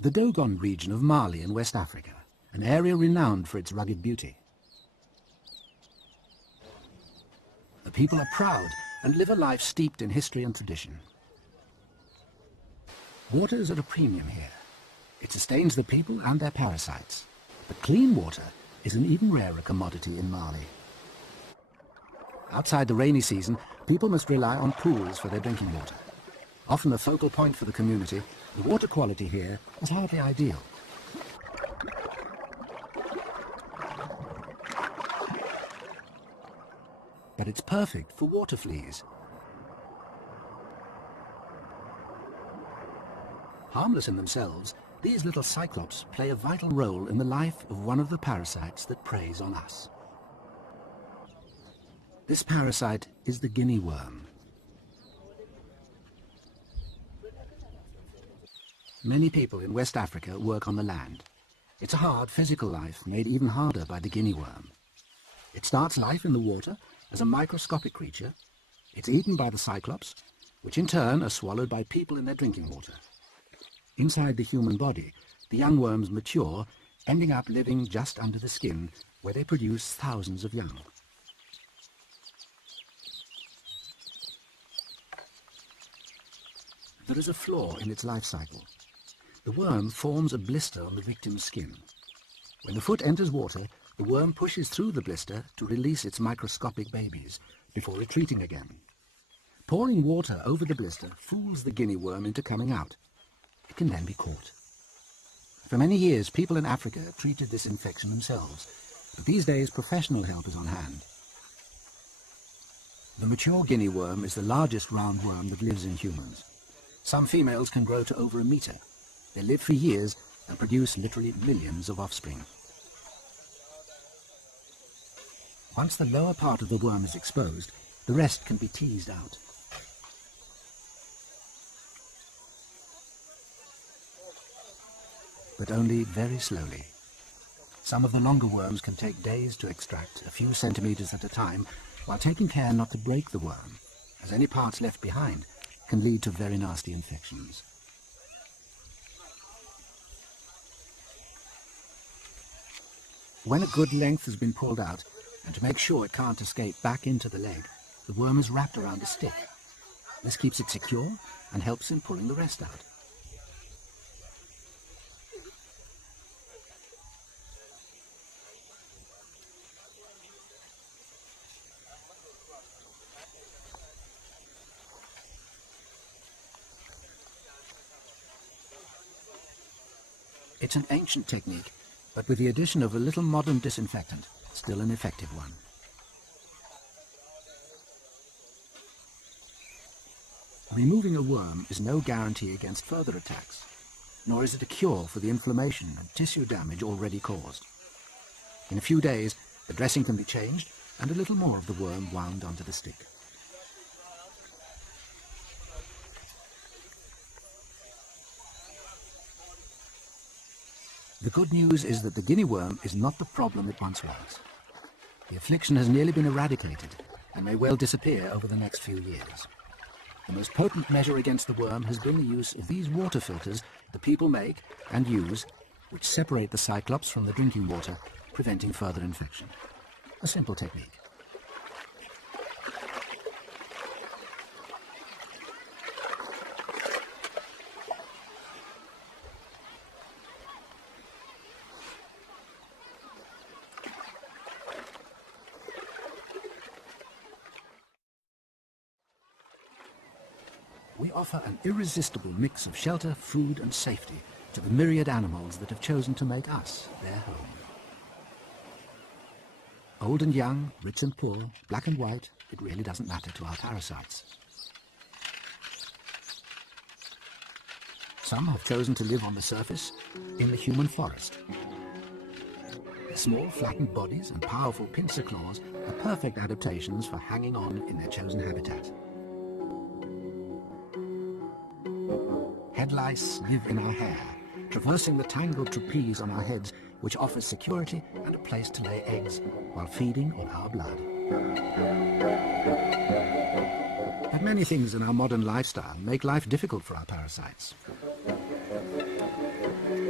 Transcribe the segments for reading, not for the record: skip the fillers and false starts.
The Dogon region of Mali in West Africa, an area renowned for its rugged beauty. The people are proud and live a life steeped in history and tradition. Water is at a premium here. It sustains the people and their parasites. But clean water is an even rarer commodity in Mali. Outside the rainy season, people must rely on pools for their drinking water. Often a focal point for the community, the water quality here is hardly ideal. But it's perfect for water fleas. Harmless in themselves, these little cyclops play a vital role in the life of one of the parasites that preys on us. This parasite is the guinea worm. Many people in West Africa work on the land. It's a hard physical life, made even harder by the guinea worm. It starts life in the water as a microscopic creature. It's eaten by the cyclops, which in turn are swallowed by people in their drinking water. Inside the human body, the young worms mature, ending up living just under the skin, where they produce thousands of young. There is a flaw in its life cycle. The worm forms a blister on the victim's skin. When the foot enters water, the worm pushes through the blister to release its microscopic babies, before retreating again. Pouring water over the blister fools the guinea worm into coming out. It can then be caught. For many years, people in Africa treated this infection themselves, but these days professional help is on hand. The mature guinea worm is the largest roundworm that lives in humans. Some females can grow to over a meter. They live for years and produce literally millions of offspring. Once the lower part of the worm is exposed, the rest can be teased out. But only very slowly. Some of the longer worms can take days to extract, a few centimeters at a time, while taking care not to break the worm, as any parts left behind can lead to very nasty infections. When a good length has been pulled out, and to make sure it can't escape back into the leg, the worm is wrapped around a stick. This keeps it secure and helps in pulling the rest out. It's an ancient technique, but with the addition of a little modern disinfectant, still an effective one. Removing a worm is no guarantee against further attacks, nor is it a cure for the inflammation and tissue damage already caused. In a few days, the dressing can be changed and a little more of the worm wound onto the stick. The good news is that the guinea worm is not the problem it once was. The affliction has nearly been eradicated and may well disappear over the next few years. The most potent measure against the worm has been the use of these water filters the people make and use, which separate the cyclops from the drinking water, preventing further infection. A simple technique. We offer an irresistible mix of shelter, food and safety to the myriad animals that have chosen to make us their home. Old and young, rich and poor, black and white, it really doesn't matter to our parasites. Some have chosen to live on the surface, in the human forest. Their small, flattened bodies and powerful pincer claws are perfect adaptations for hanging on in their chosen habitat. Head lice live in our hair, traversing the tangled trapeze on our heads, which offers security and a place to lay eggs while feeding on our blood. But many things in our modern lifestyle make life difficult for our parasites.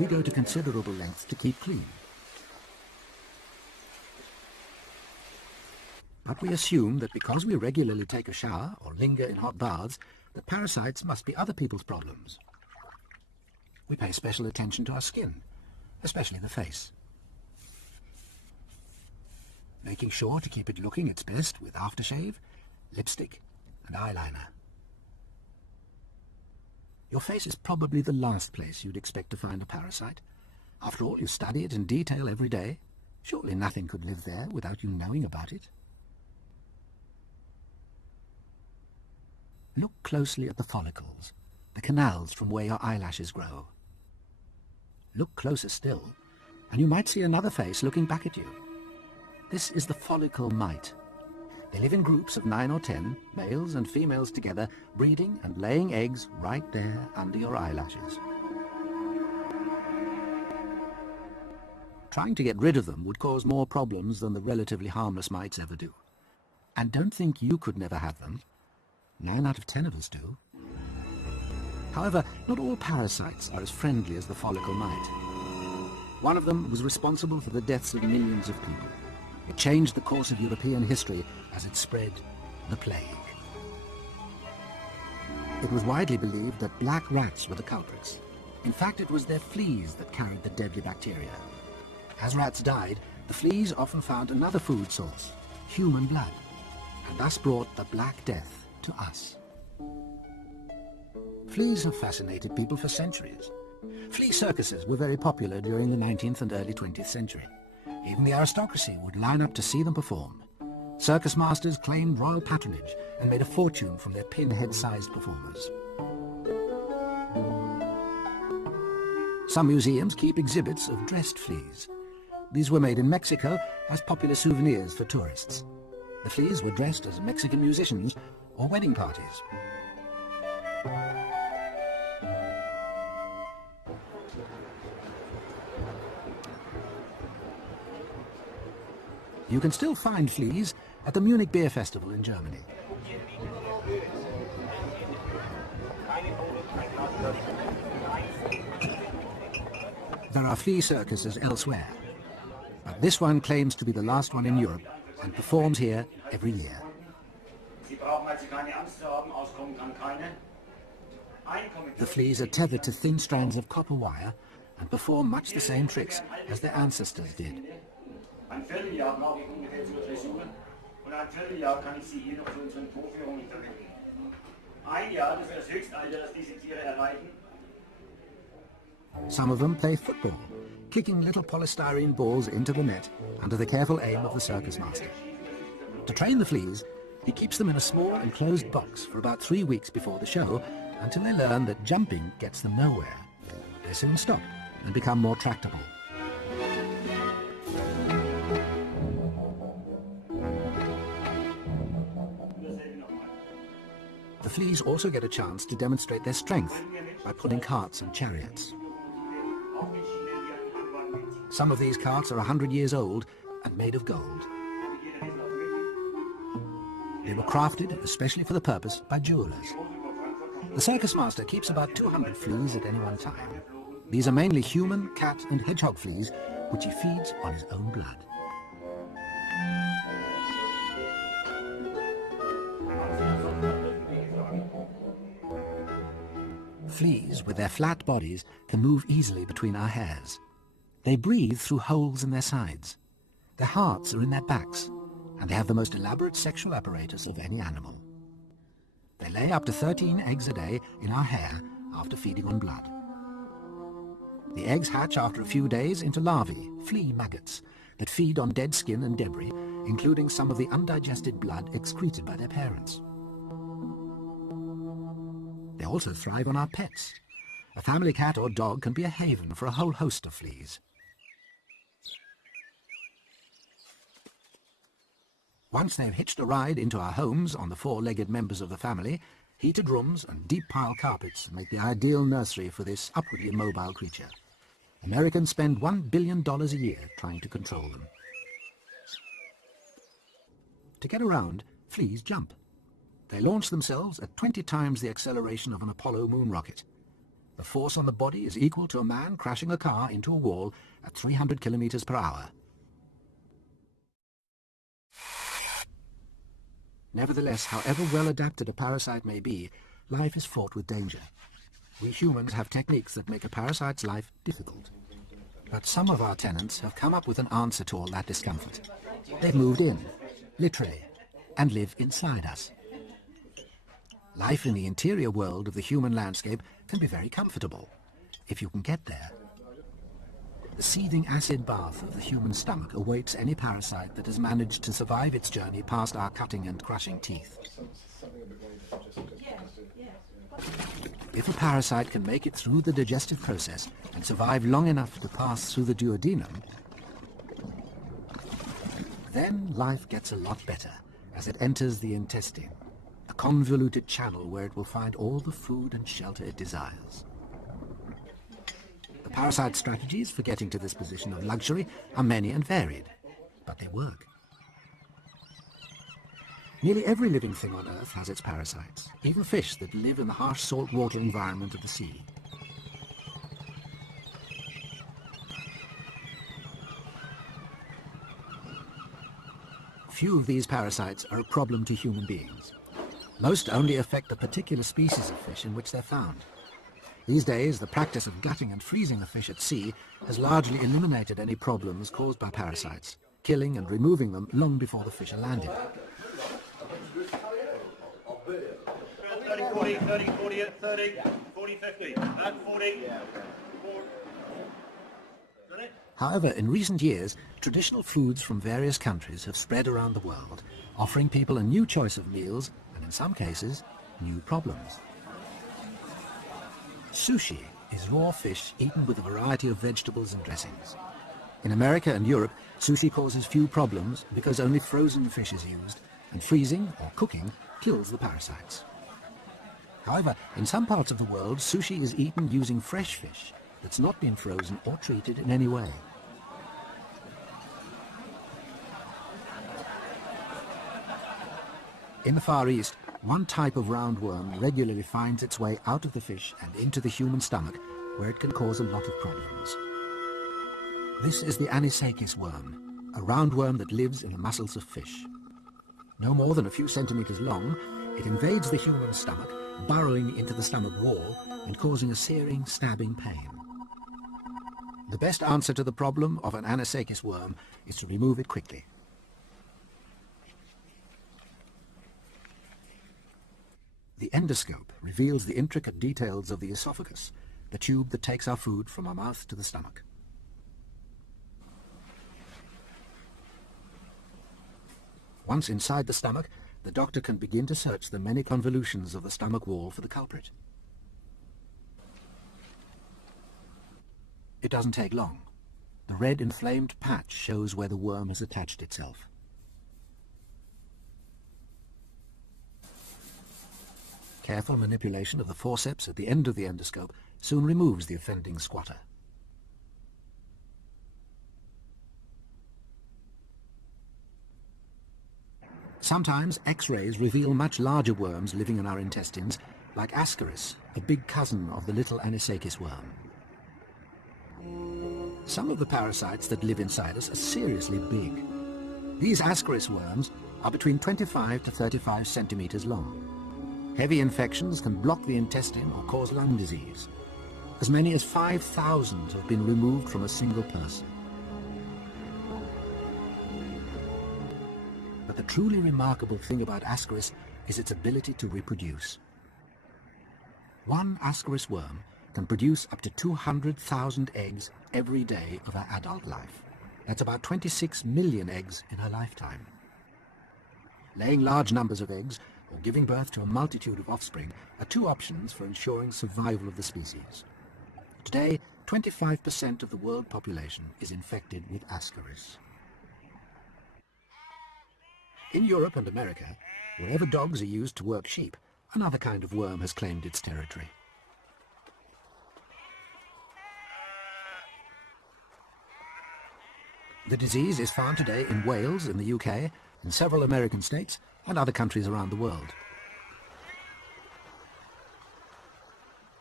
we go to considerable lengths to keep clean. But we assume that because we regularly take a shower or linger in hot baths, that parasites must be other people's problems. We pay special attention to our skin, especially the face, making sure to keep it looking its best with aftershave, lipstick and eyeliner. Your face is probably the last place you'd expect to find a parasite. After all, you study it in detail every day. Surely nothing could live there without you knowing about it. Look closely at the follicles, the canals from where your eyelashes grow. Look closer still, and you might see another face looking back at you. This is the follicle mite. They live in groups of 9 or 10, males and females together, breeding and laying eggs right there under your eyelashes. Trying to get rid of them would cause more problems than the relatively harmless mites ever do. And don't think you could never have them. 9 out of 10 of us do. However, not all parasites are as friendly as the follicle mite. One of them was responsible for the deaths of millions of people. It changed the course of European history as it spread, the plague. It was widely believed that black rats were the culprits. In fact, it was their fleas that carried the deadly bacteria. As rats died, the fleas often found another food source, human blood, and thus brought the Black Death to us. Fleas have fascinated people for centuries. Flea circuses were very popular during the 19th and early 20th century. Even the aristocracy would line up to see them perform. Circus masters claimed royal patronage and made a fortune from their pinhead-sized performers. Some museums keep exhibits of dressed fleas. These were made in Mexico as popular souvenirs for tourists. The fleas were dressed as Mexican musicians or wedding parties. You can still find fleas at the Munich Beer Festival in Germany. There are flea circuses elsewhere, but this one claims to be the last one in Europe and performs here every year. The fleas are tethered to thin strands of copper wire and perform much the same tricks as their ancestors did. Ein Vierteljahr brauche ich ungefähr zur Dressur und ein Vierteljahr kann ich Sie hier noch zu unseren Vorführungen verwenden. Ein Jahr, das ist das Höchstalter, das diese Tiere erreichen. Some of them play football, kicking little polystyrene balls into the net under the careful aim of the circus master. To train the fleas, he keeps them in a small enclosed box for about 3 weeks before the show until they learn that jumping gets them nowhere. They soon stop and become more tractable. The fleas also get a chance to demonstrate their strength by pulling carts and chariots. Some of these carts are 100 years old and made of gold. They were crafted especially for the purpose by jewelers. The circus master keeps about 200 fleas at any one time. These are mainly human, cat and hedgehog fleas, which he feeds on his own blood. Fleas, with their flat bodies, can move easily between our hairs. They breathe through holes in their sides. Their hearts are in their backs, and they have the most elaborate sexual apparatus of any animal. They lay up to 13 eggs a day in our hair after feeding on blood. The eggs hatch after a few days into larvae, flea maggots, that feed on dead skin and debris, including some of the undigested blood excreted by their parents. They also thrive on our pets. A family cat or dog can be a haven for a whole host of fleas. Once they've hitched a ride into our homes on the four-legged members of the family, heated rooms and deep-pile carpets make the ideal nursery for this upwardly mobile creature. Americans spend $1 billion a year trying to control them. To get around, fleas jump. They launch themselves at 20 times the acceleration of an Apollo moon rocket. The force on the body is equal to a man crashing a car into a wall at 300 kilometers per hour. Nevertheless, however well adapted a parasite may be, life is fraught with danger. We humans have techniques that make a parasite's life difficult. But some of our tenants have come up with an answer to all that discomfort. They've moved in, literally, and live inside us. Life in the interior world of the human landscape can be very comfortable, if you can get there. The seething acid bath of the human stomach awaits any parasite that has managed to survive its journey past our cutting and crushing teeth. If a parasite can make it through the digestive process and survive long enough to pass through the duodenum, then life gets a lot better as it enters the intestine, a convoluted channel where it will find all the food and shelter it desires. The parasite strategies for getting to this position of luxury are many and varied, but they work. Nearly every living thing on Earth has its parasites, even fish that live in the harsh saltwater environment of the sea. Few of these parasites are a problem to human beings. Most only affect the particular species of fish in which they're found. These days, the practice of gutting and freezing the fish at sea has largely eliminated any problems caused by parasites, killing and removing them long before the fish are landed. 30, 40, 30, 40, 30, 40, 50, and 40. However, in recent years, traditional foods from various countries have spread around the world, offering people a new choice of meals and, in some cases, new problems. Sushi is raw fish eaten with a variety of vegetables and dressings. In America and Europe, sushi causes few problems because only frozen fish is used, and freezing or cooking kills the parasites. However, in some parts of the world, sushi is eaten using fresh fish that's not been frozen or treated in any way. In the Far East, one type of roundworm regularly finds its way out of the fish and into the human stomach, where it can cause a lot of problems. This is the anisakis worm, a roundworm that lives in the muscles of fish. No more than a few centimeters long, it invades the human stomach, burrowing into the stomach wall and causing a searing, stabbing pain. The best answer to the problem of an anisakis worm is to remove it quickly. The endoscope reveals the intricate details of the esophagus, the tube that takes our food from our mouth to the stomach. Once inside the stomach, the doctor can begin to search the many convolutions of the stomach wall for the culprit. It doesn't take long. The red inflamed patch shows where the worm has attached itself. Careful manipulation of the forceps at the end of the endoscope soon removes the offending squatter. Sometimes X-rays reveal much larger worms living in our intestines, like Ascaris, a big cousin of the little anisakis worm. Some of the parasites that live inside us are seriously big. These Ascaris worms are between 25 to 35 centimeters long. Heavy infections can block the intestine or cause lung disease. As many as 5,000 have been removed from a single person. But the truly remarkable thing about Ascaris is its ability to reproduce. One Ascaris worm can produce up to 200,000 eggs every day of her adult life. That's about 26 million eggs in her lifetime. Laying large numbers of eggs or giving birth to a multitude of offspring are two options for ensuring survival of the species. Today, 25% of the world population is infected with Ascaris. In Europe and America, wherever dogs are used to work sheep, another kind of worm has claimed its territory. The disease is found today in Wales, in the UK, in several American states, and other countries around the world.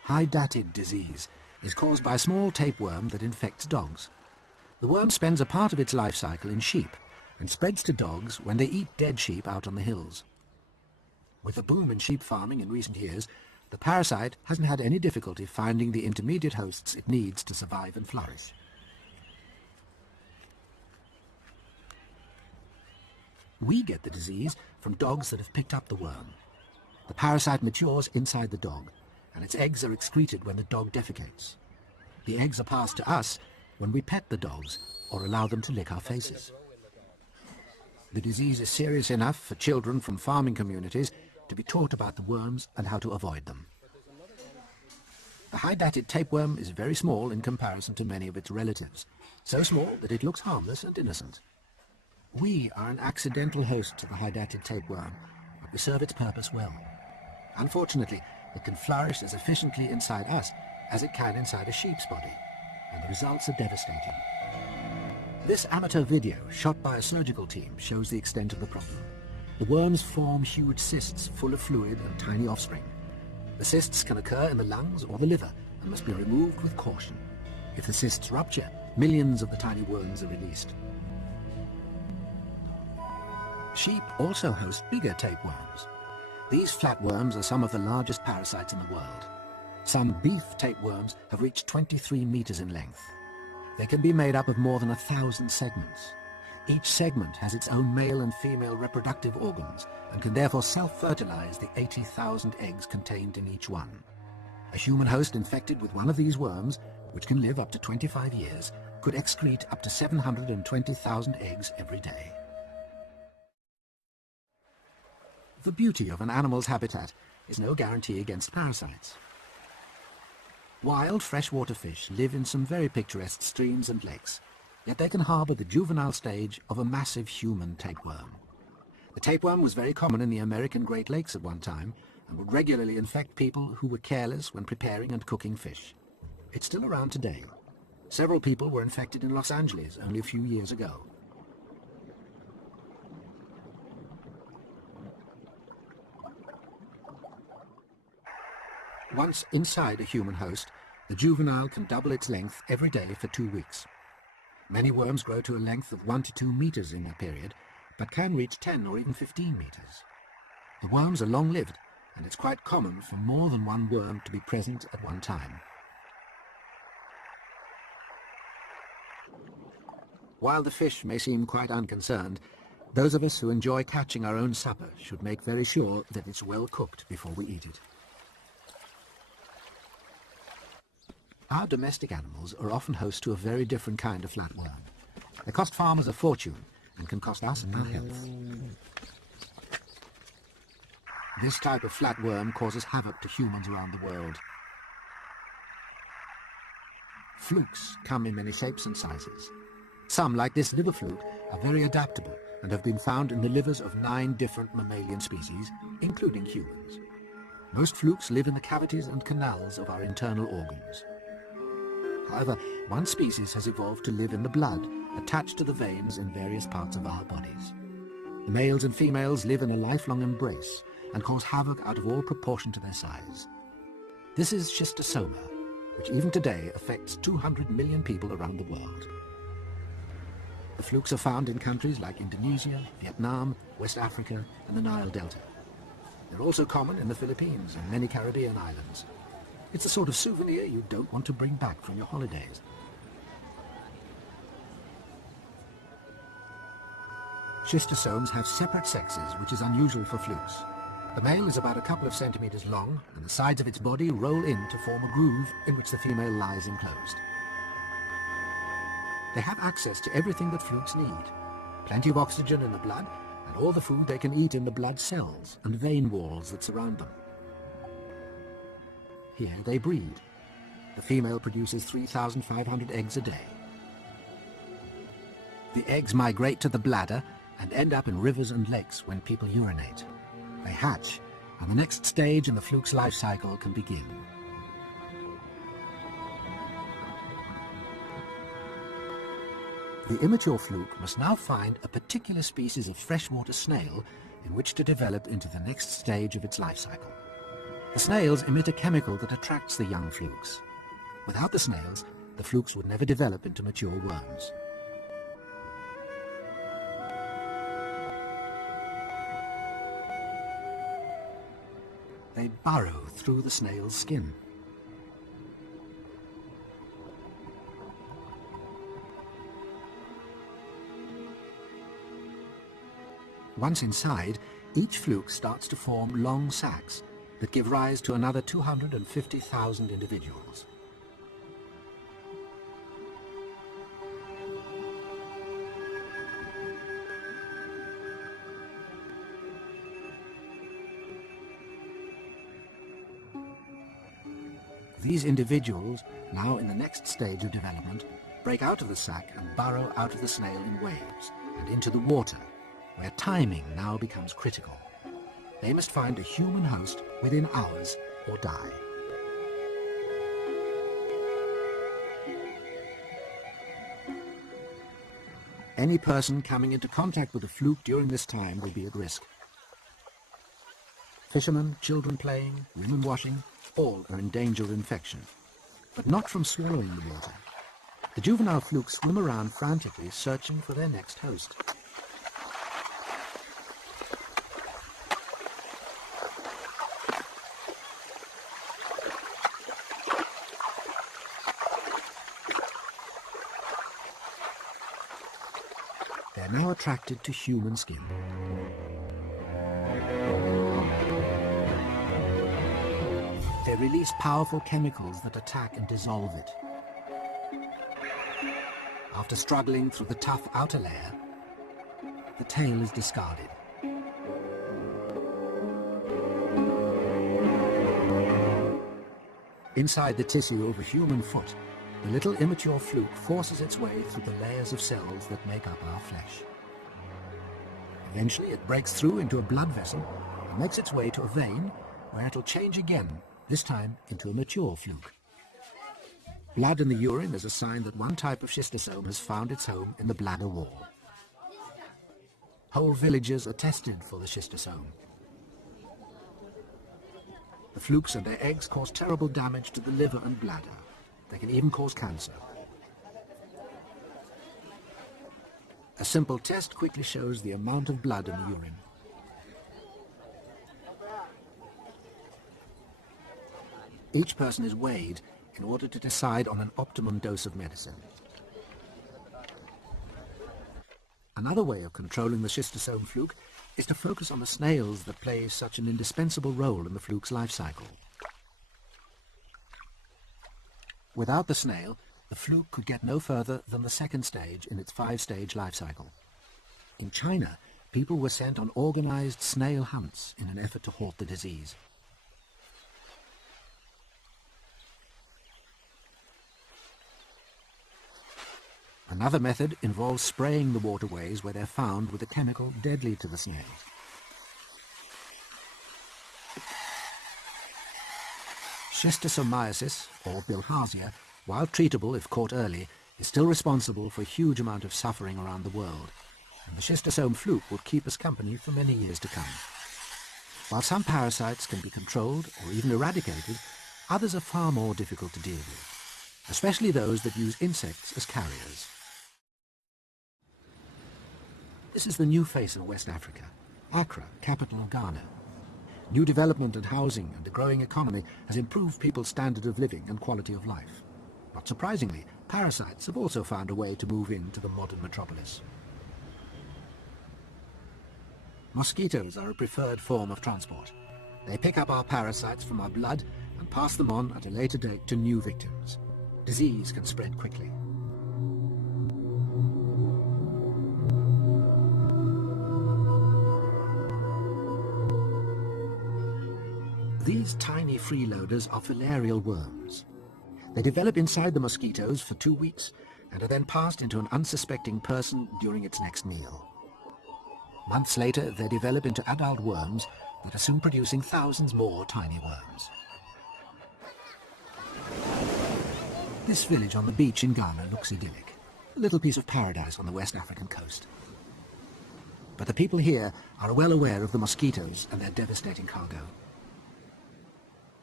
hydatid disease is caused by a small tapeworm that infects dogs. The worm spends a part of its life cycle in sheep and spreads to dogs when they eat dead sheep out on the hills. With the boom in sheep farming in recent years, the parasite hasn't had any difficulty finding the intermediate hosts it needs to survive and flourish. We get the disease from dogs that have picked up the worm. The parasite matures inside the dog, and its eggs are excreted when the dog defecates. The eggs are passed to us when we pet the dogs or allow them to lick our faces. The disease is serious enough for children from farming communities to be taught about the worms and how to avoid them. The hydatid tapeworm is very small in comparison to many of its relatives, so small that it looks harmless and innocent. We are an accidental host to the hydatid tapeworm, but we serve its purpose well. Unfortunately, it can flourish as efficiently inside us as it can inside a sheep's body, and the results are devastating. This amateur video, shot by a surgical team, shows the extent of the problem. The worms form huge cysts full of fluid and tiny offspring. The cysts can occur in the lungs or the liver and must be removed with caution. If the cysts rupture, millions of the tiny worms are released. Sheep also host bigger tapeworms. These flatworms are some of the largest parasites in the world. Some beef tapeworms have reached 23 meters in length. They can be made up of more than 1,000 segments. Each segment has its own male and female reproductive organs and can therefore self-fertilize the 80,000 eggs contained in each one. A human host infected with one of these worms, which can live up to 25 years, could excrete up to 720,000 eggs every day. The beauty of an animal's habitat is no guarantee against parasites. Wild freshwater fish live in some very picturesque streams and lakes, yet they can harbour the juvenile stage of a massive human tapeworm. The tapeworm was very common in the American Great Lakes at one time and would regularly infect people who were careless when preparing and cooking fish. It's still around today. Several people were infected in Los Angeles only a few years ago. Once inside a human host, the juvenile can double its length every day for 2 weeks. Many worms grow to a length of 1 to 2 meters in that period, but can reach 10 or even 15 meters. The worms are long-lived, and it's quite common for more than one worm to be present at one time. While the fish may seem quite unconcerned, those of us who enjoy catching our own supper should make very sure that it's well cooked before we eat it. Our domestic animals are often host to a very different kind of flatworm. They cost farmers a fortune and can cost us our health. This type of flatworm causes havoc to humans around the world. Flukes come in many shapes and sizes. Some, like this liver fluke, are very adaptable and have been found in the livers of 9 different mammalian species, including humans. Most flukes live in the cavities and canals of our internal organs. However, one species has evolved to live in the blood, attached to the veins in various parts of our bodies. The males and females live in a lifelong embrace and cause havoc out of all proportion to their size. This is schistosoma, which even today affects 200 million people around the world. The flukes are found in countries like Indonesia, Vietnam, West Africa, and the Nile Delta. They're also common in the Philippines and many Caribbean islands. It's the sort of souvenir you don't want to bring back from your holidays. Schistosomes have separate sexes, which is unusual for flukes. The male is about a couple of centimeters long, and the sides of its body roll in to form a groove in which the female lies enclosed. They have access to everything that flukes need. Plenty of oxygen in the blood, and all the food they can eat in the blood cells and vein walls that surround them. Here they breed. The female produces 3,500 eggs a day. The eggs migrate to the bladder and end up in rivers and lakes when people urinate. They hatch, and the next stage in the fluke's life cycle can begin. The immature fluke must now find a particular species of freshwater snail in which to develop into the next stage of its life cycle. The snails emit a chemical that attracts the young flukes. Without the snails, the flukes would never develop into mature worms. They burrow through the snail's skin. Once inside, each fluke starts to form long sacs that give rise to another 250,000 individuals. These individuals, now in the next stage of development, break out of the sac and burrow out of the snail in waves and into the water, where timing now becomes critical. They must find a human host within hours or die. Any person coming into contact with a fluke during this time will be at risk. Fishermen, children playing, women washing, all are in danger of infection, but not from swallowing the water. The juvenile flukes swim around frantically, searching for their next host. They're now attracted to human skin. They release powerful chemicals that attack and dissolve it. After struggling through the tough outer layer, the tail is discarded. Inside the tissue of a human foot, the little immature fluke forces its way through the layers of cells that make up our flesh. Eventually it breaks through into a blood vessel and makes its way to a vein where it'll change again, this time into a mature fluke. Blood in the urine is a sign that one type of schistosome has found its home in the bladder wall. Whole villages are tested for the schistosome. The flukes and their eggs cause terrible damage to the liver and bladder. They can even cause cancer. A simple test quickly shows the amount of blood in the urine. Each person is weighed in order to decide on an optimum dose of medicine. Another way of controlling the schistosome fluke is to focus on the snails that play such an indispensable role in the fluke's life cycle. Without the snail, the fluke could get no further than the second stage in its 5-stage life cycle. In China, people were sent on organized snail hunts in an effort to halt the disease. Another method involves spraying the waterways where they're found with a chemical deadly to the snails. Schistosomiasis, or bilharzia, while treatable if caught early, is still responsible for a huge amount of suffering around the world, and the schistosome fluke will keep us company for many years to come. While some parasites can be controlled or even eradicated, others are far more difficult to deal with, especially those that use insects as carriers. This is the new face of West Africa, Accra, capital of Ghana. New development and housing and a growing economy has improved people's standard of living and quality of life. Not surprisingly, parasites have also found a way to move into the modern metropolis. Mosquitoes are a preferred form of transport. They pick up our parasites from our blood and pass them on at a later date to new victims. Disease can spread quickly. These tiny freeloaders are filarial worms. They develop inside the mosquitoes for 2 weeks and are then passed into an unsuspecting person during its next meal. Months later, they develop into adult worms that are soon producing thousands more tiny worms. This village on the beach in Ghana looks idyllic, a little piece of paradise on the West African coast. But the people here are well aware of the mosquitoes and their devastating cargo.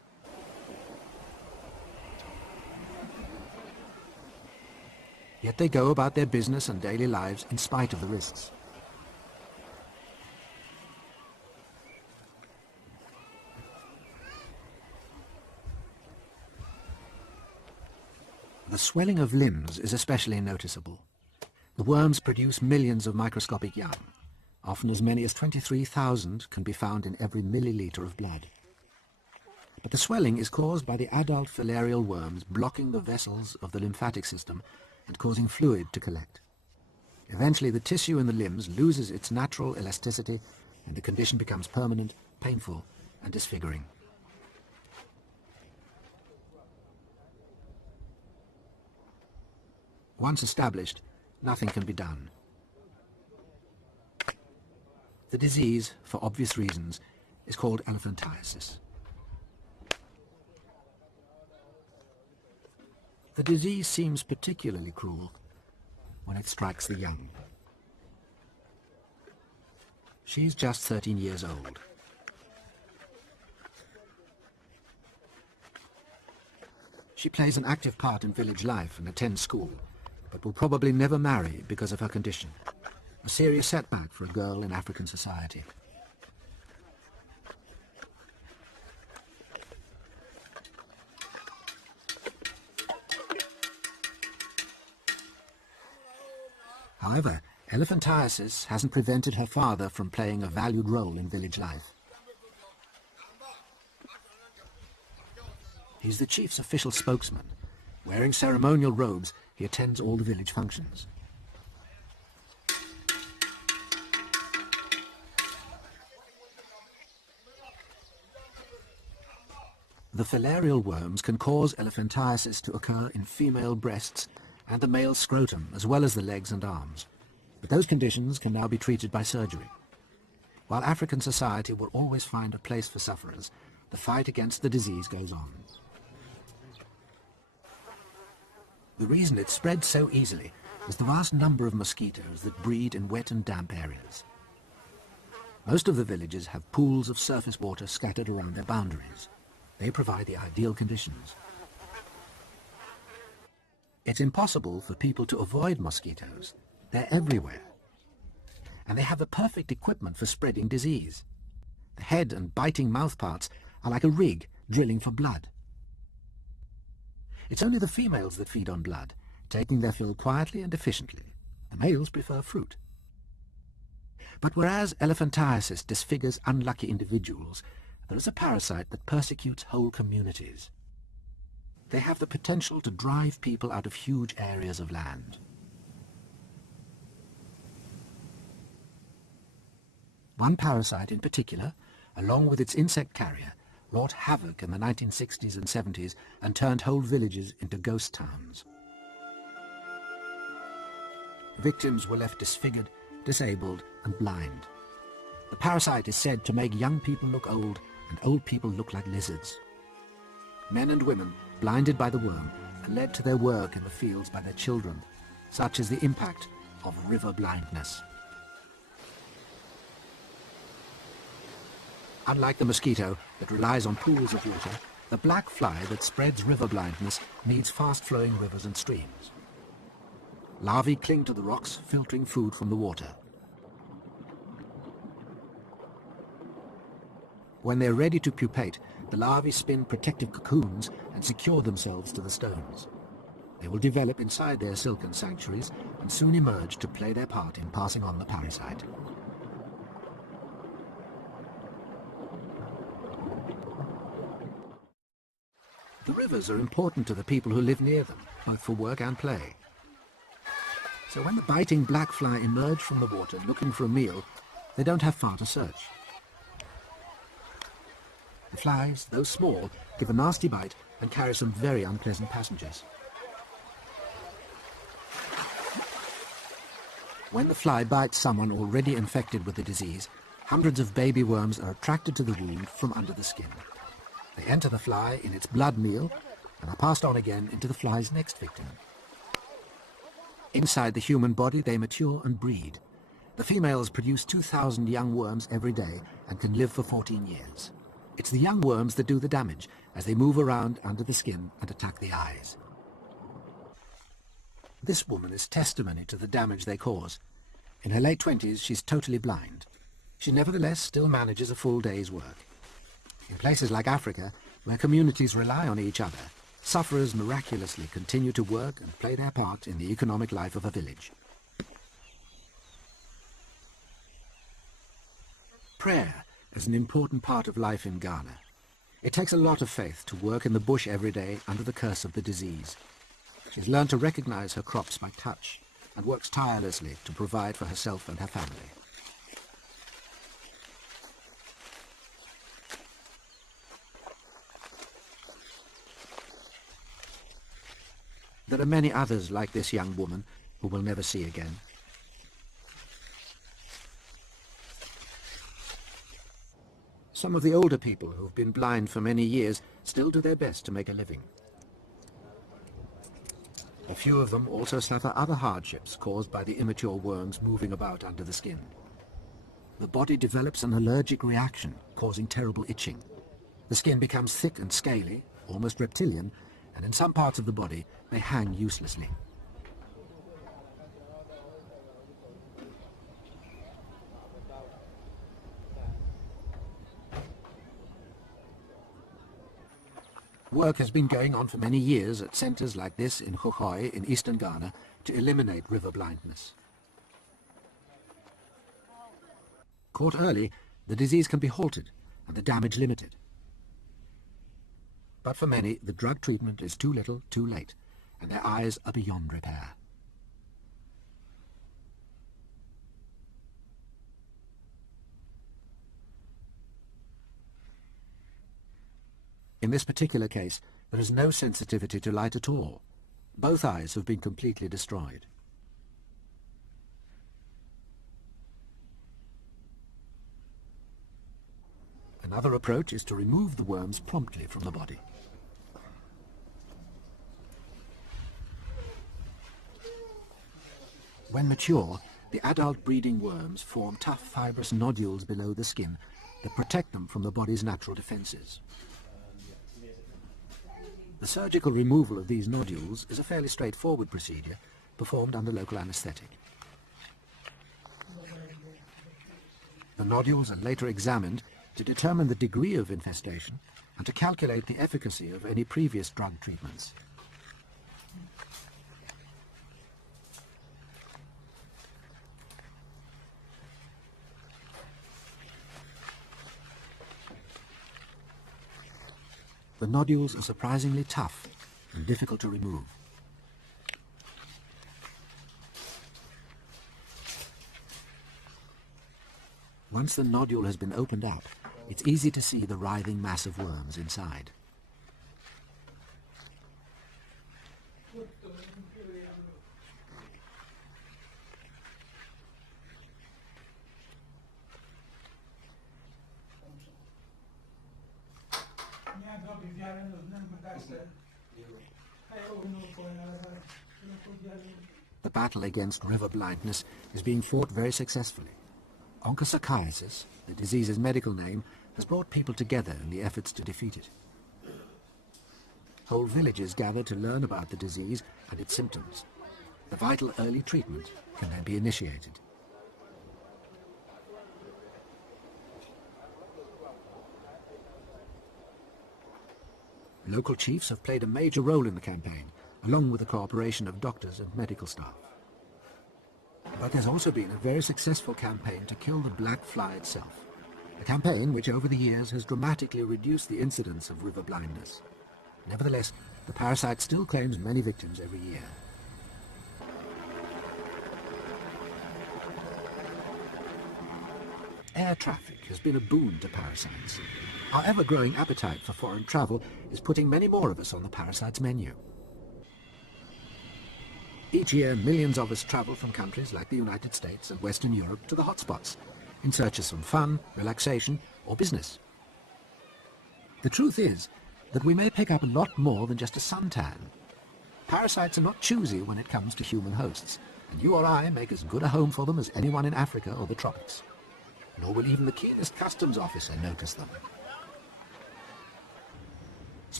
Yet they go about their business and daily lives in spite of the risks. The swelling of limbs is especially noticeable. The worms produce millions of microscopic young. Often as many as 23,000 can be found in every milliliter of blood. But the swelling is caused by the adult filarial worms blocking the vessels of the lymphatic system and causing fluid to collect. Eventually the tissue in the limbs loses its natural elasticity and the condition becomes permanent, painful and disfiguring. Once established, nothing can be done. The disease, for obvious reasons, is called elephantiasis. The disease seems particularly cruel when it strikes the young. She's just 13 years old. She plays an active part in village life and attends school, but will probably never marry because of her condition, a serious setback for a girl in African society. However, elephantiasis hasn't prevented her father from playing a valued role in village life. He's the chief's official spokesman. Wearing ceremonial robes, he attends all the village functions. The filarial worms can cause elephantiasis to occur in female breasts and the male scrotum, as well as the legs and arms. But those conditions can now be treated by surgery. While African society will always find a place for sufferers, the fight against the disease goes on. The reason it spreads so easily is the vast number of mosquitoes that breed in wet and damp areas. Most of the villages have pools of surface water scattered around their boundaries. They provide the ideal conditions. It's impossible for people to avoid mosquitoes. They're everywhere. And they have the perfect equipment for spreading disease. The head and biting mouthparts are like a rig drilling for blood. It's only the females that feed on blood, taking their fill quietly and efficiently. The males prefer fruit. But whereas elephantiasis disfigures unlucky individuals, there is a parasite that persecutes whole communities. They have the potential to drive people out of huge areas of land. One parasite in particular, along with its insect carrier, wrought havoc in the 1960s and 70s and turned whole villages into ghost towns. Victims were left disfigured, disabled and blind. The parasite is said to make young people look old and old people look like lizards. Men and women, blinded by the worm, are led to their work in the fields by their children. Such is the impact of river blindness. Unlike the mosquito that relies on pools of water, the black fly that spreads river blindness needs fast-flowing rivers and streams. Larvae cling to the rocks, filtering food from the water. When they're ready to pupate, the larvae spin protective cocoons and secure themselves to the stones. They will develop inside their silken sanctuaries and soon emerge to play their part in passing on the parasite. The rivers are important to the people who live near them, both for work and play. So when the biting black fly emerge from the water looking for a meal, they don't have far to search. The flies, though small, give a nasty bite and carry some very unpleasant passengers. When the fly bites someone already infected with the disease, hundreds of baby worms are attracted to the wound from under the skin. They enter the fly in its blood meal and are passed on again into the fly's next victim. Inside the human body they mature and breed. The females produce 2,000 young worms every day and can live for 14 years. It's the young worms that do the damage as they move around under the skin and attack the eyes. This woman is testimony to the damage they cause. In her late 20s, she's totally blind. She nevertheless still manages a full day's work. In places like Africa, where communities rely on each other, sufferers miraculously continue to work and play their part in the economic life of a village. Prayer is an important part of life in Ghana. It takes a lot of faith to work in the bush every day under the curse of the disease. She's learned to recognize her crops by touch and works tirelessly to provide for herself and her family. There are many others like this young woman who we'll never see again. Some of the older people who've been blind for many years still do their best to make a living. A few of them also suffer other hardships caused by the immature worms moving about under the skin. The body develops an allergic reaction, causing terrible itching. The skin becomes thick and scaly, almost reptilian, and in some parts of the body they hang uselessly. Work has been going on for many years at centres like this in Khokhoi in eastern Ghana to eliminate river blindness. Caught early, the disease can be halted and the damage limited. But for many, the drug treatment is too little, too late, and their eyes are beyond repair. In this particular case, there is no sensitivity to light at all. Both eyes have been completely destroyed. Another approach is to remove the worms promptly from the body. When mature, the adult breeding worms form tough fibrous nodules below the skin that protect them from the body's natural defenses. The surgical removal of these nodules is a fairly straightforward procedure performed under local anesthetic. The nodules are later examined to determine the degree of infestation and to calculate the efficacy of any previous drug treatments. The nodules are surprisingly tough and difficult to remove. Once the nodule has been opened up, it's easy to see the writhing mass of worms inside. The battle against river blindness is being fought very successfully. Onchocerciasis, the disease's medical name, has brought people together in the efforts to defeat it. Whole villages gather to learn about the disease and its symptoms. The vital early treatment can then be initiated. Local chiefs have played a major role in the campaign, along with the cooperation of doctors and medical staff. But there's also been a very successful campaign to kill the black fly itself, a campaign which over the years has dramatically reduced the incidence of river blindness. Nevertheless, the parasite still claims many victims every year. Air traffic has been a boon to parasites. Our ever-growing appetite for foreign travel is putting many more of us on the parasites menu. Each year, millions of us travel from countries like the United States and Western Europe to the hotspots, in search of some fun, relaxation, or business. The truth is that we may pick up a lot more than just a suntan. Parasites are not choosy when it comes to human hosts, and you or I make as good a home for them as anyone in Africa or the tropics. Nor will even the keenest customs officer notice them.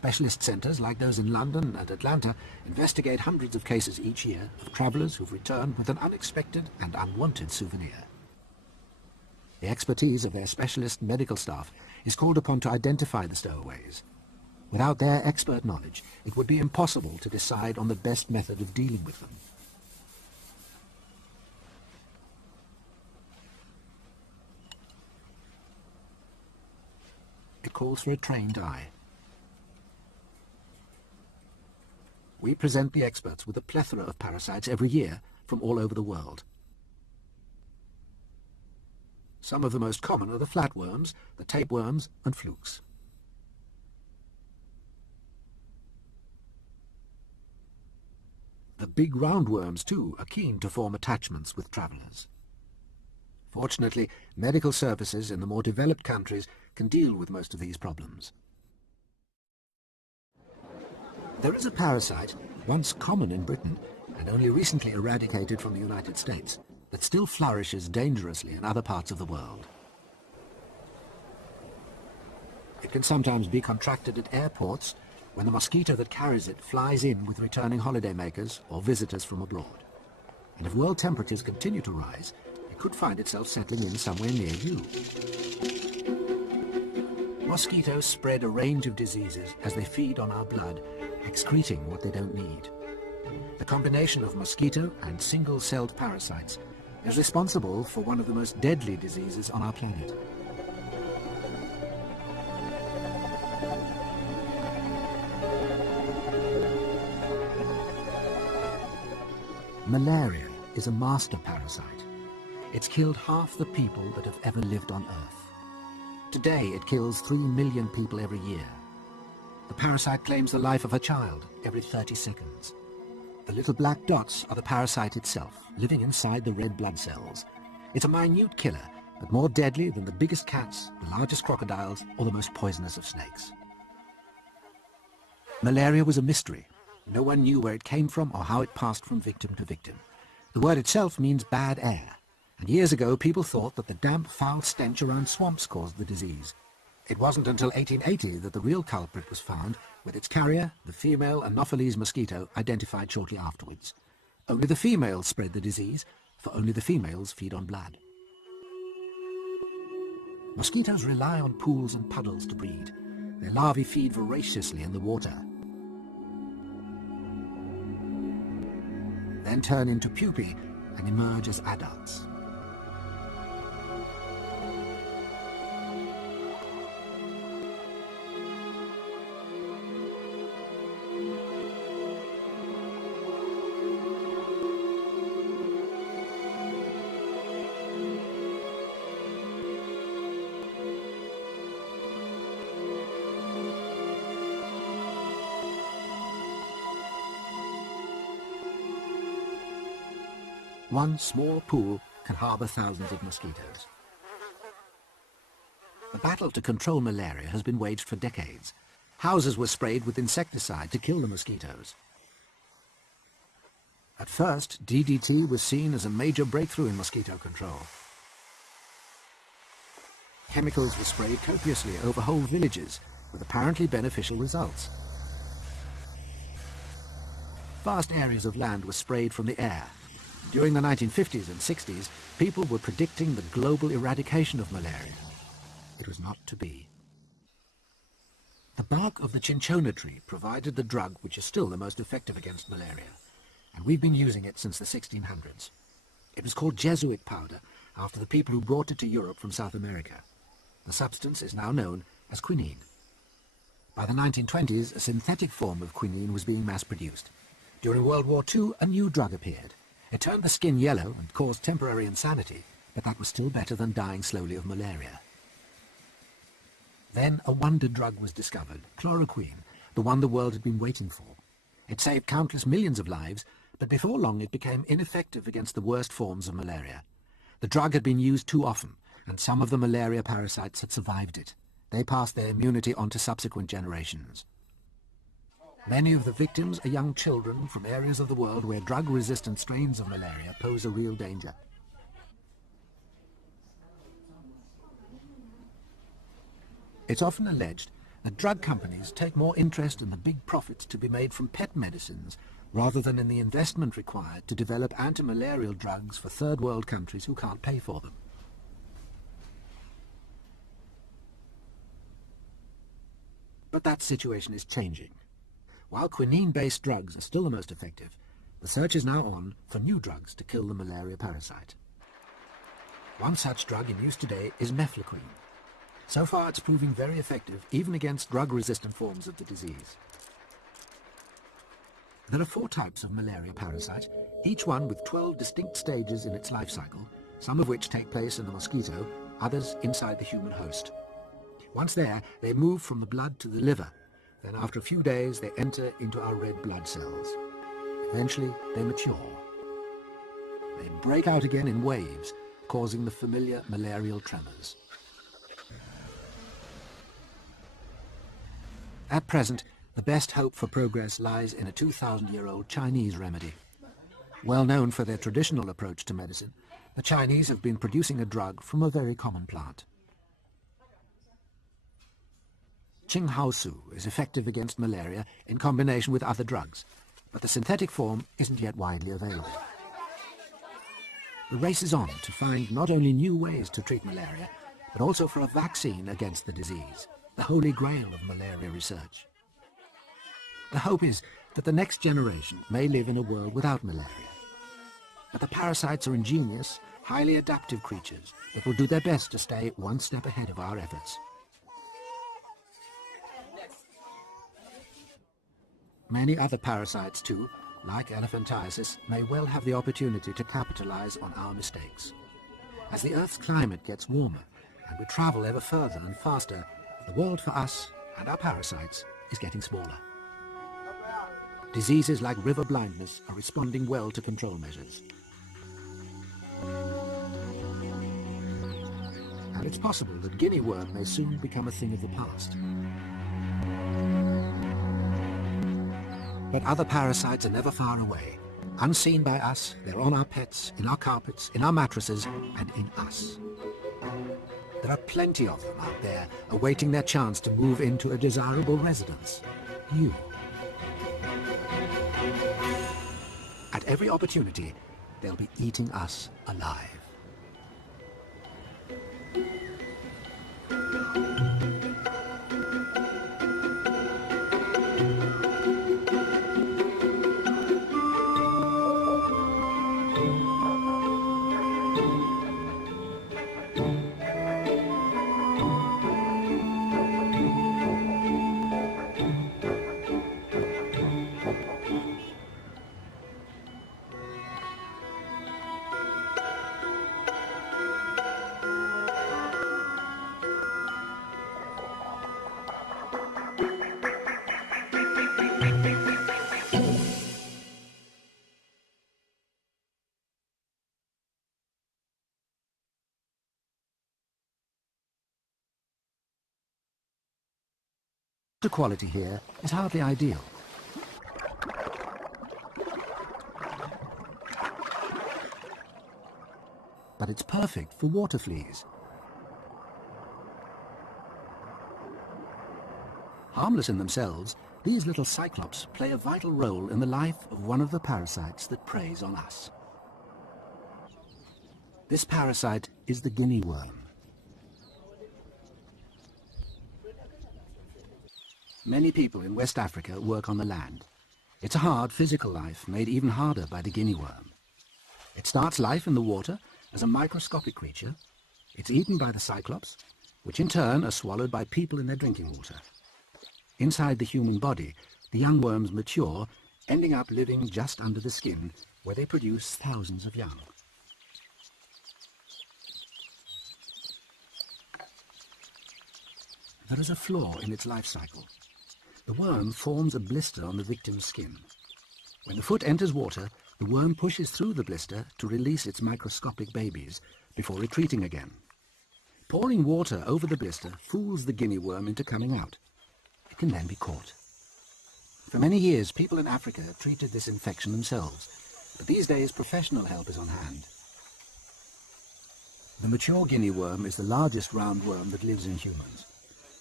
Specialist centres like those in London and Atlanta investigate hundreds of cases each year of travellers who've returned with an unexpected and unwanted souvenir. The expertise of their specialist medical staff is called upon to identify the stowaways. Without their expert knowledge, it would be impossible to decide on the best method of dealing with them. It calls for a trained eye. We present the experts with a plethora of parasites every year from all over the world. Some of the most common are the flatworms, the tapeworms, and flukes. The big roundworms, too, are keen to form attachments with travellers. Fortunately, medical services in the more developed countries can deal with most of these problems. There is a parasite, once common in Britain and only recently eradicated from the United States, that still flourishes dangerously in other parts of the world. It can sometimes be contracted at airports when the mosquito that carries it flies in with returning holidaymakers or visitors from abroad. And if world temperatures continue to rise, it could find itself settling in somewhere near you. Mosquitoes spread a range of diseases as they feed on our blood, excreting what they don't need. The combination of mosquito and single-celled parasites is responsible for one of the most deadly diseases on our planet. Malaria is a master parasite. It's killed half the people that have ever lived on Earth. Today it kills 3 million people every year. The parasite claims the life of a child every 30 seconds. The little black dots are the parasite itself, living inside the red blood cells. It's a minute killer, but more deadly than the biggest cats, the largest crocodiles, or the most poisonous of snakes. Malaria was a mystery. No one knew where it came from or how it passed from victim to victim. The word itself means bad air, and years ago people thought that the damp, foul stench around swamps caused the disease. It wasn't until 1880 that the real culprit was found, with its carrier, the female Anopheles mosquito, identified shortly afterwards. Only the females spread the disease, for only the females feed on blood. Mosquitoes rely on pools and puddles to breed. Their larvae feed voraciously in the water, then turn into pupae and emerge as adults. One small pool can harbour thousands of mosquitoes. The battle to control malaria has been waged for decades. Houses were sprayed with insecticide to kill the mosquitoes. At first, DDT was seen as a major breakthrough in mosquito control. Chemicals were sprayed copiously over whole villages, with apparently beneficial results. Vast areas of land were sprayed from the air. During the 1950s and 60s, people were predicting the global eradication of malaria. It was not to be. The bark of the cinchona tree provided the drug which is still the most effective against malaria, and we've been using it since the 1600s. It was called Jesuit powder after the people who brought it to Europe from South America. The substance is now known as quinine. By the 1920s, a synthetic form of quinine was being mass-produced. During World War II, a new drug appeared. It turned the skin yellow and caused temporary insanity, but that was still better than dying slowly of malaria. Then a wonder drug was discovered, chloroquine, the one the world had been waiting for. It saved countless millions of lives, but before long it became ineffective against the worst forms of malaria. The drug had been used too often, and some of the malaria parasites had survived it. They passed their immunity on to subsequent generations. Many of the victims are young children from areas of the world where drug-resistant strains of malaria pose a real danger. It's often alleged that drug companies take more interest in the big profits to be made from pet medicines rather than in the investment required to develop anti-malarial drugs for third world countries who can't pay for them. But that situation is changing. While quinine-based drugs are still the most effective, the search is now on for new drugs to kill the malaria parasite. One such drug in use today is mefloquine. So far it's proving very effective even against drug-resistant forms of the disease. There are 4 types of malaria parasite, each one with 12 distinct stages in its life cycle, some of which take place in the mosquito, others inside the human host. Once there, they move from the blood to the liver. Then after a few days, they enter into our red blood cells. Eventually, they mature. They break out again in waves, causing the familiar malarial tremors. At present, the best hope for progress lies in a 2,000-year-old Chinese remedy. Well known for their traditional approach to medicine, the Chinese have been producing a drug from a very common plant. Qinghaosu is effective against malaria in combination with other drugs, but the synthetic form isn't yet widely available. The race is on to find not only new ways to treat malaria, but also for a vaccine against the disease, the holy grail of malaria research. The hope is that the next generation may live in a world without malaria. But the parasites are ingenious, highly adaptive creatures that will do their best to stay one step ahead of our efforts. Many other parasites too, like elephantiasis, may well have the opportunity to capitalize on our mistakes. As the Earth's climate gets warmer and we travel ever further and faster, the world for us and our parasites is getting smaller. Diseases like river blindness are responding well to control measures. And it's possible that guinea worm may soon become a thing of the past. But other parasites are never far away. Unseen by us, they're on our pets, in our carpets, in our mattresses, and in us. There are plenty of them out there, awaiting their chance to move into a desirable residence. You. At every opportunity, they'll be eating us alive. The quality here is hardly ideal. But it's perfect for water fleas. Harmless in themselves, these little cyclops play a vital role in the life of one of the parasites that preys on us. This parasite is the guinea worm. Many people in West Africa work on the land. It's a hard physical life, made even harder by the guinea worm. It starts life in the water as a microscopic creature. It's eaten by the cyclops, which in turn are swallowed by people in their drinking water. Inside the human body, the young worms mature, ending up living just under the skin, where they produce thousands of young. There is a flaw in its life cycle. The worm forms a blister on the victim's skin. When the foot enters water, the worm pushes through the blister to release its microscopic babies before retreating again. Pouring water over the blister fools the guinea worm into coming out. It can then be caught. For many years, people in Africa treated this infection themselves, but these days professional help is on hand. The mature guinea worm is the largest roundworm that lives in humans.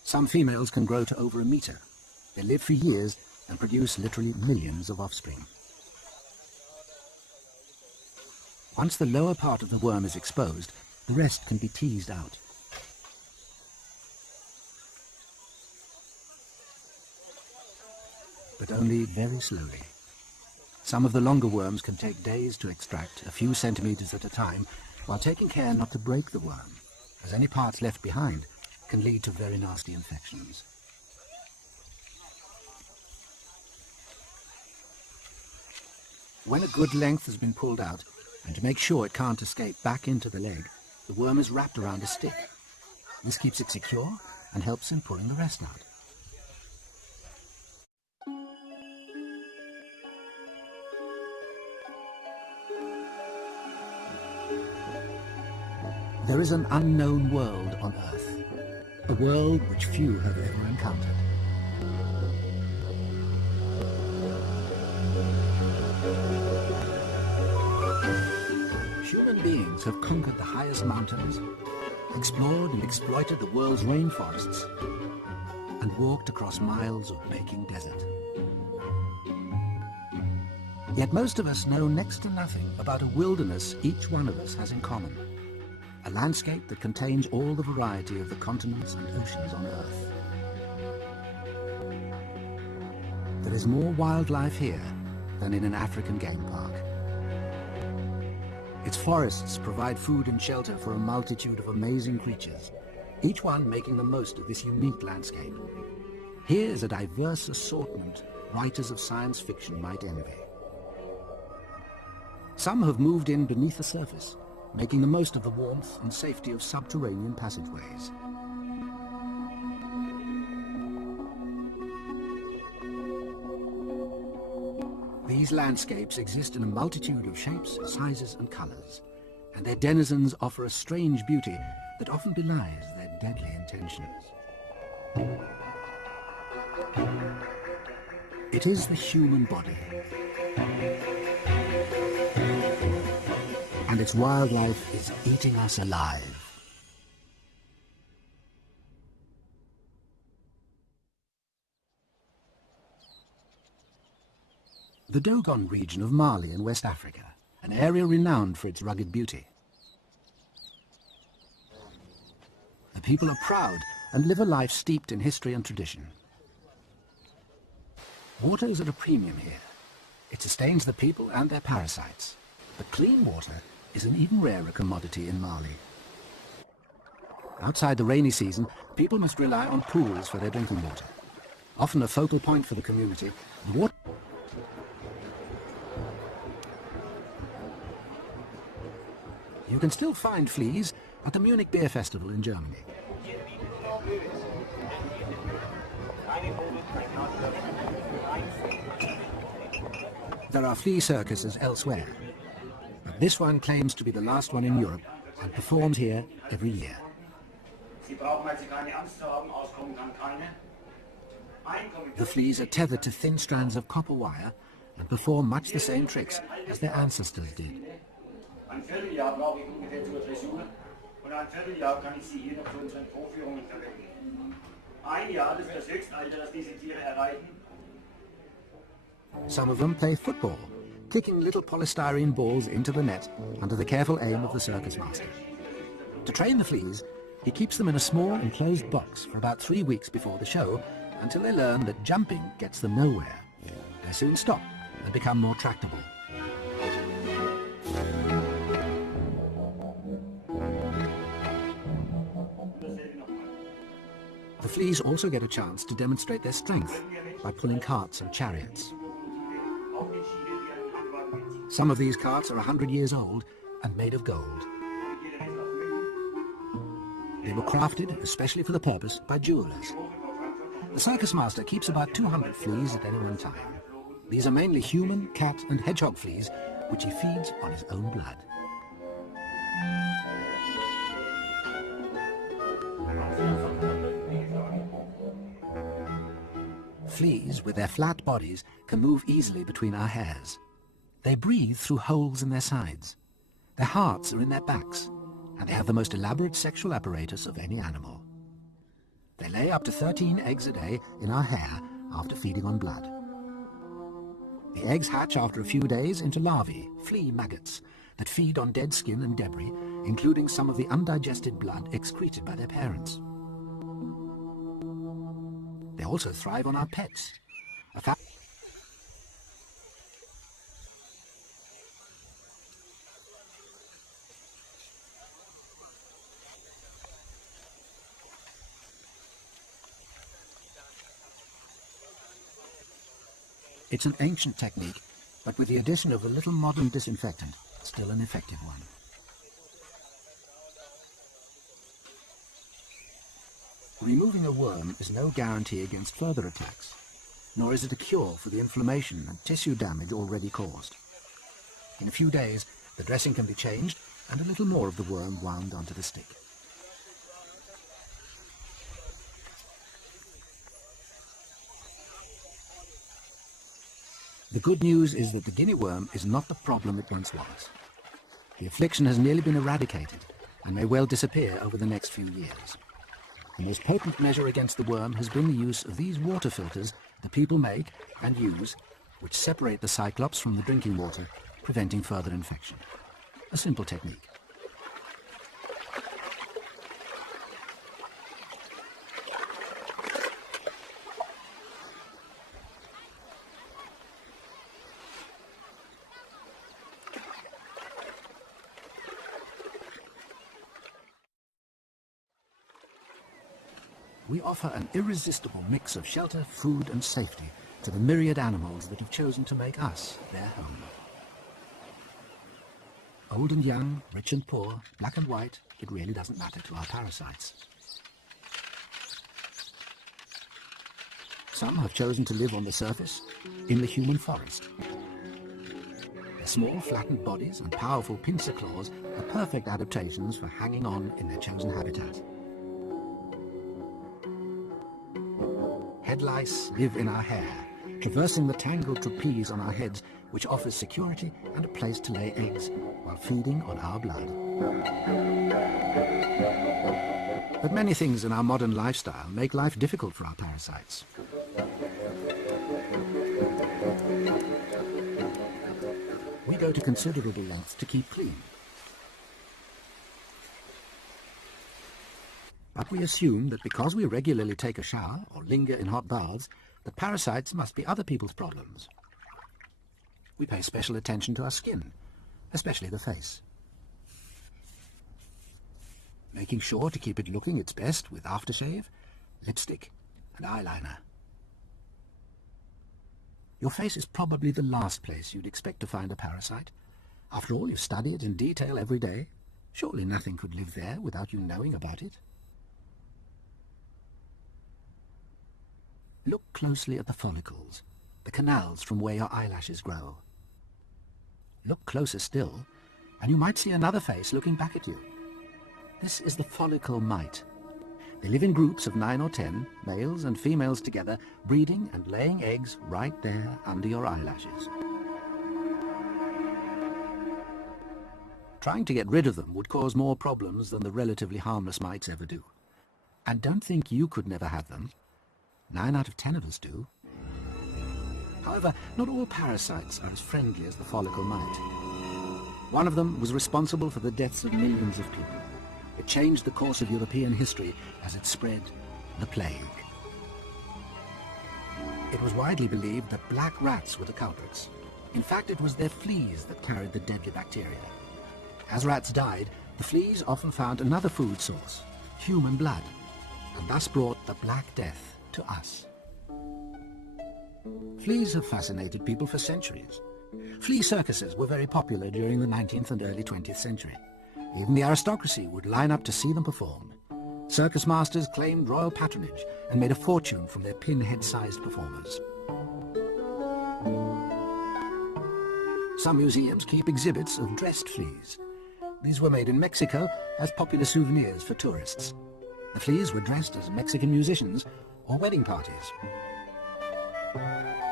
Some females can grow to over a meter. They live for years and produce literally millions of offspring. Once the lower part of the worm is exposed, the rest can be teased out. But only very slowly. Some of the longer worms can take days to extract, a few centimeters at a time, while taking care not to break the worm, as any parts left behind can lead to very nasty infections. When a good length has been pulled out, and to make sure it can't escape back into the leg, the worm is wrapped around a stick. This keeps it secure and helps in pulling the rest out. There is an unknown world on Earth, a world which few have ever encountered. Human beings have conquered the highest mountains, explored and exploited the world's rainforests, and walked across miles of baking desert. Yet most of us know next to nothing about a wilderness each one of us has in common. A landscape that contains all the variety of the continents and oceans on Earth. There is more wildlife here than in an African game park. Its forests provide food and shelter for a multitude of amazing creatures, each one making the most of this unique landscape. Here is a diverse assortment writers of science fiction might envy. Some have moved in beneath the surface, making the most of the warmth and safety of subterranean passageways. These landscapes exist in a multitude of shapes, sizes and colors, and their denizens offer a strange beauty that often belies their deadly intentions. It is the human body, and its wildlife is eating us alive. The Dogon region of Mali in West Africa, an area renowned for its rugged beauty. The people are proud and live a life steeped in history and tradition. Water is at a premium here. It sustains the people and their parasites. But clean water is an even rarer commodity in Mali. Outside the rainy season, people must rely on pools for their drinking water. Often a focal point for the community, the water You can still find fleas at the Munich Beer Festival in Germany. There are flea circuses elsewhere, but this one claims to be the last one in Europe and performs here every year. The fleas are tethered to thin strands of copper wire and perform much the same tricks as their ancestors did. Ein Vierteljahr brauche ich ungefähr zur Dressur und ein Vierteljahr kann ich Sie hier noch zu unseren Vorführungen verwenden. Ein Jahr, das ist das Höchstalter, das diese Tiere erreichen. Some of them play football, kicking little polystyrene balls into the net under the careful aim of the circus master. To train the fleas, he keeps them in a small enclosed box for about 3 weeks before the show until they learn that jumping gets them nowhere. They soon stop and become more tractable. The fleas also get a chance to demonstrate their strength by pulling carts and chariots. Some of these carts are 100 years old and made of gold. They were crafted especially for the purpose by jewelers. The circus master keeps about 200 fleas at any one time. These are mainly human, cat and hedgehog fleas, which he feeds on his own blood. Fleas, with their flat bodies, can move easily between our hairs. They breathe through holes in their sides. Their hearts are in their backs, and they have the most elaborate sexual apparatus of any animal. They lay up to 13 eggs a day in our hair after feeding on blood. The eggs hatch after a few days into larvae, flea maggots, that feed on dead skin and debris, including some of the undigested blood excreted by their parents. They also thrive on our pets. It's an ancient technique, but with the addition of a little modern disinfectant, still an effective one. Removing a worm is no guarantee against further attacks, nor is it a cure for the inflammation and tissue damage already caused. In a few days, the dressing can be changed and a little more of the worm wound onto the stick. The good news is that the guinea worm is not the problem it once was. The affliction has nearly been eradicated and may well disappear over the next few years. The most potent measure against the worm has been the use of these water filters that people make and use, which separate the cyclops from the drinking water, preventing further infection. A simple technique. We offer an irresistible mix of shelter, food and safety to the myriad animals that have chosen to make us their home. Old and young, rich and poor, black and white, it really doesn't matter to our parasites. Some have chosen to live on the surface, in the human forest. Their small, flattened bodies and powerful pincer claws are perfect adaptations for hanging on in their chosen habitat. Head lice live in our hair, traversing the tangled trapeze on our heads, which offers security and a place to lay eggs while feeding on our blood. But many things in our modern lifestyle make life difficult for our parasites. We go to considerable lengths to keep clean. But we assume that because we regularly take a shower or linger in hot baths, that parasites must be other people's problems. We pay special attention to our skin, especially the face, making sure to keep it looking its best with aftershave, lipstick and eyeliner. Your face is probably the last place you'd expect to find a parasite. After all, you study it in detail every day. Surely nothing could live there without you knowing about it. Look closely at the follicles, the canals from where your eyelashes grow. Look closer still, and you might see another face looking back at you. This is the follicle mite. They live in groups of 9 or 10, males and females together, breeding and laying eggs right there under your eyelashes. Trying to get rid of them would cause more problems than the relatively harmless mites ever do. And don't think you could never have them. 9 out of 10 of us do. However, not all parasites are as friendly as the follicle mite. One of them was responsible for the deaths of millions of people. It changed the course of European history as it spread, the plague. It was widely believed that black rats were the culprits. In fact, it was their fleas that carried the deadly bacteria. As rats died, the fleas often found another food source, human blood, and thus brought the Black Death to us. Fleas have fascinated people for centuries. Flea circuses were very popular during the 19th and early 20th century. Even the aristocracy would line up to see them perform. Circus masters claimed royal patronage and made a fortune from their pinhead-sized performers. Some museums keep exhibits of dressed fleas. These were made in Mexico as popular souvenirs for tourists. The fleas were dressed as Mexican musicians or wedding parties.